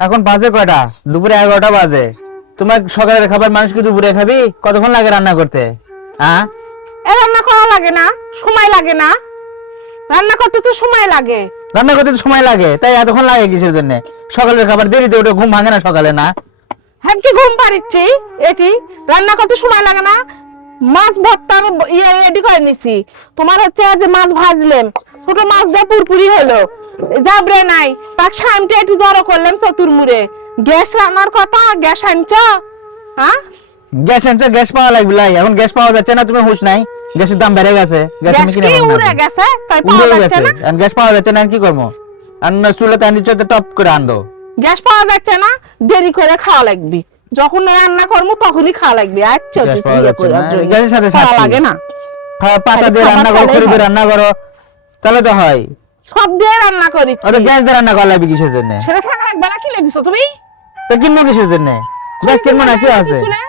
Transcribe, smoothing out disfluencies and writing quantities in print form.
এখন বাজে কয়টা? দুপুরে 11টা বাজে। তোমার সকালের খাবার মানুষ কি দুপুরে খাবি? কতক্ষণ লাগে রান্না করতে? হ্যাঁ, রান্না করা লাগে না? সময় লাগে না? রান্না করতে তো সময় লাগে। রান্না করতে তো সময় লাগে, তাই এতক্ষণ লাগে কিসের জন্য? সকালের খাবার দেরিতে উঠে ঘুম ভাঙে না সকালে? না হ্যাঁ, কি ঘুম পাড়িচ্ছি? এটি রান্না করতে সময় লাগে না? মাছ ভর্তার ইয়ে রেডি করে নিছি। তোমার হচ্ছে যে মাছ ভাজলেন, ছোট মাছ দিয়ে পুরপুরি হলো, যাবরে নাই, তাক সামটা একটু জড়ো করলাম চতুর্মুড়ে। গ্যাস রান্নার কথা, গ্যাস আনছ? হ্যাঁ, গ্যাস আনছে, গ্যাস পাওয়া লাগবে লাই। এখন গ্যাস পাওয়া যাচ্ছে না, তুমি হুঁশ নাই? গ্যাসের দাম বেড়ে গেছে, গ্যাস গ্যাস আমি কিনে কি খাবো না। উড়ে গেছে? তাই উড়ে পাওয়া গেছে, যাচ্ছে না? এখন গ্যাস পাওয়া যাচ্ছে না, কি করবো? আর চুলাতে আনি টপ করে আনবো। গ্যাস পাওয়া যাচ্ছে না, দেরি করে খাওয়া লাগবে। যখন রান্না করবো তখনই খাওয়া লাগবে। আচ্ছা, গ্যাস পাওয়া ইয়ে যাচ্ছে করার না, জন্য। গ্যাসের সাথে খাওয়া সাথী। লাগে না, পাতা দিয়ে খাবার রান্না করো, চালেই খড়ি দিয়ে হয়। রান্না করো, তাহলে তো হয়। সব দিয়ে রান্না করি। ওটা গ্যাস দিয়ে রান্না করা লাগবে কিসের জন্য? সেটা থাকা লাগবে না, কিনে দিছো তুমি? তো কিনবো কিসের জন্য? গ্যাস কিনবো না, কি আছে? শুনে